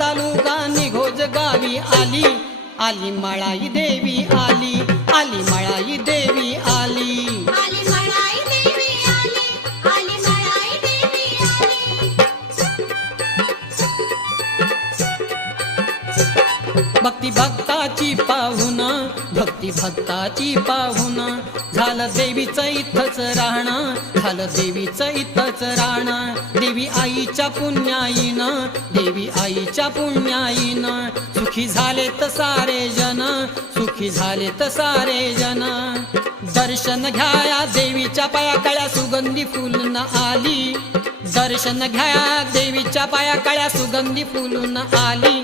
तालुका निघोज गावी आली, आली मळाई देवी आली, आली मळाई देवी आली, आली मळाई देवी आली, आली मळाई देवी आली. भक्ती भक्ताची पाहुण, भक्ती भक्ताची पाहुण, झालं देवीचं इथंच राहणं, झालं देवीचं इथंच राहणं. देवी आईच्या पुण्याईनं, देवी आईच्या पुण्याईनं, सुखी झालेत सारे जन, सुखी झालेत सारे जन. दर्शन घ्या देवीच्या पायाकळ्या सुगंधी फुलून आली, दर्शन घ्या देवीच्या पायाकळ्या सुगंधी फुलून आली.